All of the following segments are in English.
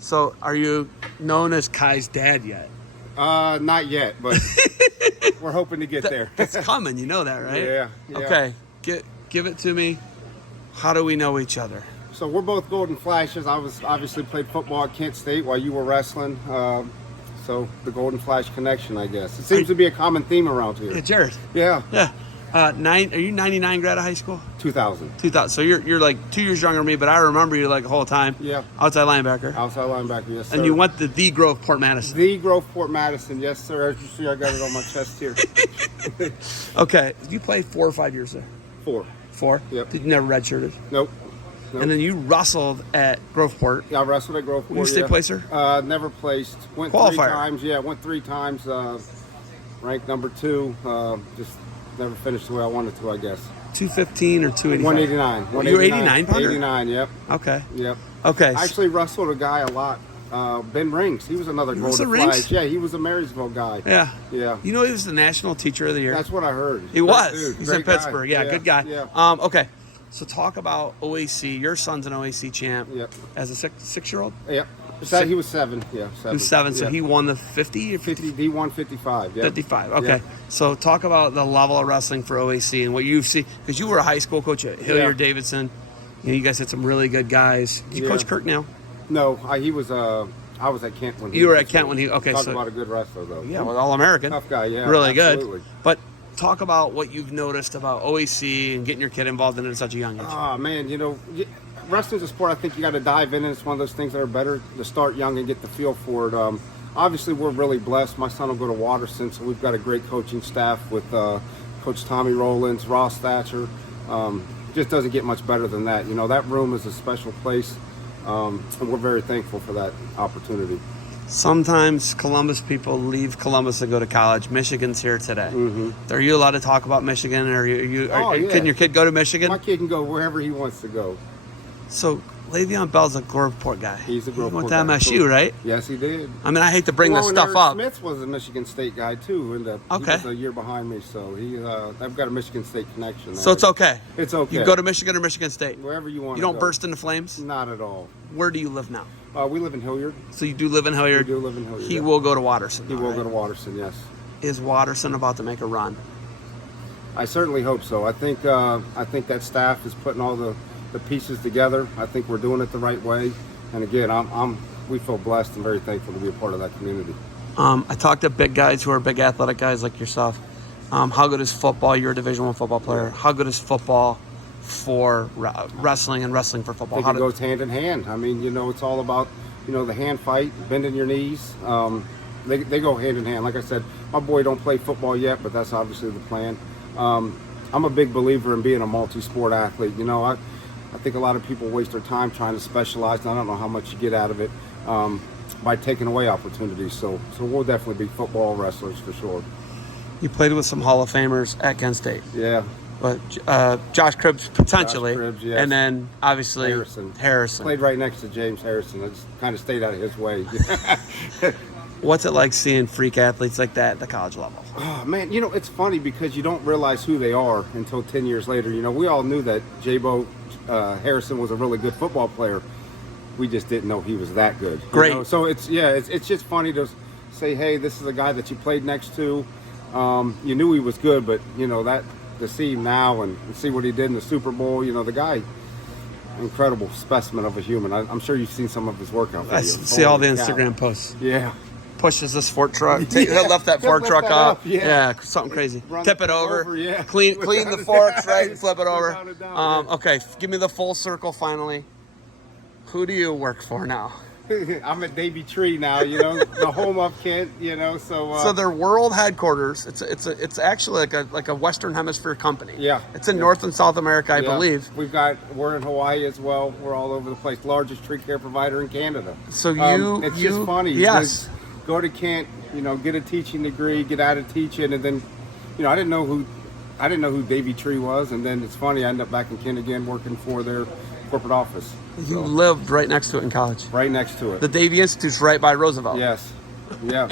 So, are you known as Kai's dad yet? Not yet, but we're hoping to get there. It's coming. You know that, right? Yeah. Okay. Give it to me. How do we know each other? So we're both Golden Flashes. I was obviously played football at Kent State while you were wrestling. So the Golden Flash connection, I guess. It seems to be a common theme around here. It's yours. Yeah. Yeah. Are you 99 grad of high school? 2000. 2000. So you're like 2 years younger than me, but I remember you like the whole time. Yeah. Outside linebacker. Outside linebacker, yes, sir. And you went to the Grove Port Madison. The Grove Port Madison, yes, sir. As you see, I got it on my chest here. Okay. You played 4 or 5 years there? 4. 4? Yep. Did you never redshirted? Nope. And then you wrestled at Groveport. Yeah, I wrestled at Groveport. Were you state placer? Never placed. Went Qualifier. 3 times. Yeah, went 3 times. Ranked number 2. Just never finished the way I wanted to, I guess. 215 or 285? 189. You were 89 pounder? 89, yep. Okay. Yep. Okay. I actually wrestled a guy a lot. Ben Rings. He was another Golden Flash. Yeah, he was a Marysville guy. Yeah. Yeah. You know he was the National Teacher of the Year? That's what I heard. He was. Dude, He's in Pittsburgh. Guy. Yeah, good guy. Yeah. Okay. So talk about OAC. Your son's an OAC champ. Yep. As a six-year-old? Yep. He was 7. Yeah, 7. He was 7, so yeah. he won the 50 or 50. He won 55. Yep. 55. Okay. Yep. So talk about the level of wrestling for OAC and what you've seen, because you were a high school coach at Hilliard Davidson. You guys had some really good guys. Did you coach Kirk now? No, he was. I was at Kent when he. You were at Kent when he. Okay, Talk so about a good wrestler though. Yeah, well, All-American. Tough guy. Yeah, really absolutely. good. But talk about what you've noticed about OAC and getting your kid involved in it at such a young age. Oh man, wrestling's a sport. I think you got to dive in, and it's one of those things that are better to start young and get the feel for it. Obviously, we're really blessed. My son will go to Watterson, so we've got a great coaching staff with Coach Tommy Rowlands, Ross Thatcher. Just doesn't get much better than that. That room is a special place, and we're very thankful for that opportunity. Sometimes Columbus people leave Columbus and go to college. Michigan's here today. Mm-hmm. Are you allowed to talk about Michigan? Or can your kid go to Michigan? My kid can go wherever he wants to go. So Le'Veon Bell's a Groveport guy. He's a Groveport guy. He went to guy. MSU, right? Yes, he did. I mean, I hate to bring this stuff up. Smith was a Michigan State guy too. He was a year behind me, so I've got a Michigan State connection. So it's okay. It's okay. You go to Michigan or Michigan State? Wherever you want. You don't burst into flames? Not at all. Where do you live now? We live in Hilliard. So you do live in Hilliard? We do live in Hilliard. He will go to Watterson. He will go to Watterson, yes. Is Watterson about to make a run? I certainly hope so. I think that staff is putting all the pieces together. I think we're doing it the right way. And again, we feel blessed and very thankful to be a part of that community. I talk to big guys who are big athletic guys like yourself. How good is football? You're a Division I football player. Yeah. How good is football for wrestling and wrestling for football? I think it goes hand in hand. I mean, it's all about, the hand fight, bending your knees. They go hand in hand. Like I said, my boy don't play football yet, but that's obviously the plan. I'm a big believer in being a multi-sport athlete. I think a lot of people waste their time trying to specialize, and I don't know how much you get out of it by taking away opportunities. So we'll definitely be football wrestlers for sure. You played with some Hall of Famers at Kent State. Yeah. But Josh Cribbs potentially, Josh Cribbs, yes. And then obviously Harrison. Played right next to James Harrison. I just kind of stayed out of his way. What's it like seeing freak athletes like that at the college level? Oh, man, it's funny because you don't realize who they are until 10 years later. We all knew that J-Bo Harrison was a really good football player. We just didn't know he was that good. Great. So it's just funny to say, hey, this is a guy that you played next to. You knew he was good, but that to see him now and see what he did in the Super Bowl, the guy, incredible specimen of a human. I'm sure you've seen some of his workout videos. I see all the Instagram posts. Yeah. Pushes this fork truck. Left that fork truck up. Yeah. Something crazy. Run Tip it over. Yeah. Clean the forks, right? Flip it over. Down, okay, give me the full circle finally. Who do you work for now? I'm at Davy Tree now, the home of Kent, So their world headquarters, it's actually like a Western Hemisphere company. Yeah. It's in North and South America, I believe. We're in Hawaii as well. We're all over the place. Largest tree care provider in Canada. So it's just funny. Yes. Go to Kent, get a teaching degree, get out of teaching, and then, I didn't know who Davy Tree was, and then it's funny, I ended up back in Kent again working for their corporate office. You lived right next to it in college. Right next to it. The Davy Institute's right by Roosevelt. Yes. Yeah.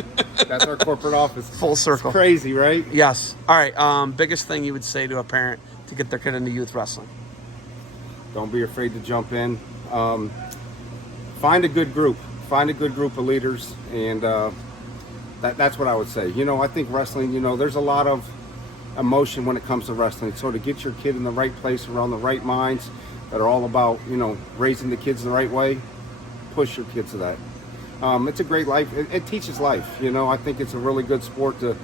That's our corporate office. Full circle. It's crazy, right? Yes. All right. Biggest thing you would say to a parent to get their kid into youth wrestling? Don't be afraid to jump in. Find a good group. find a good group of leaders, and that's what I would say. You know, I think wrestling, you know, there's a lot of emotion when it comes to wrestling. So to get your kid in the right place, around the right minds that are all about, you know, raising the kids the right way, push your kids to that. It's a great life. It teaches life. You know, I think it's a really good sport to,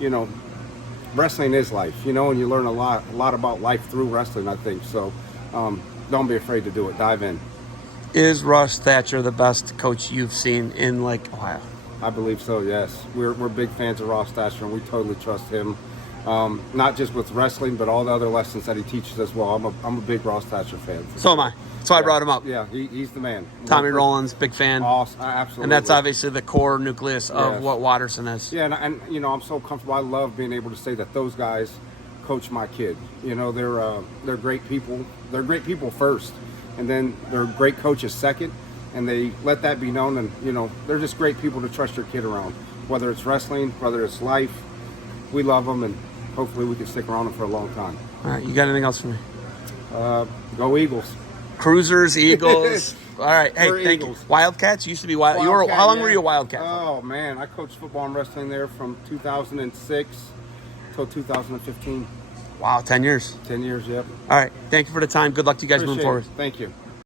you know, wrestling is life, you know, and you learn a lot about life through wrestling, I think. So don't be afraid to do it. Dive in. Is Ross Thatcher the best coach you've seen in like Ohio? I believe so, yes. We're big fans of Ross Thatcher, and we totally trust him. Not just with wrestling, but all the other lessons that he teaches as well. I'm a big Ross Thatcher fan. So am I. So I brought him up. Yeah, he's the man. Tommy Rollins, big fan. Awesome, absolutely. And that's obviously the core nucleus of what Watterson is. Yeah, and you know, I'm so comfortable. I love being able to say that those guys coach my kid. You know, they're great people. They're great people first, and then they're great coaches second. And they let that be known. And you know, they're just great people to trust your kid around. Whether it's wrestling, whether it's life, we love them, and hopefully we can stick around them for a long time. All right, you got anything else for me? Go Eagles. Cruisers, Eagles. All right, hey, We're thank Eagles. You. Wildcats used to be wild. Wildcat, How long were you a Wildcat? Oh man, I coached football and wrestling there from 2006 till 2015. Wow, 10 years. 10 years, yep. All right, thank you for the time. Good luck to you guys moving Appreciate forward. it. Thank you.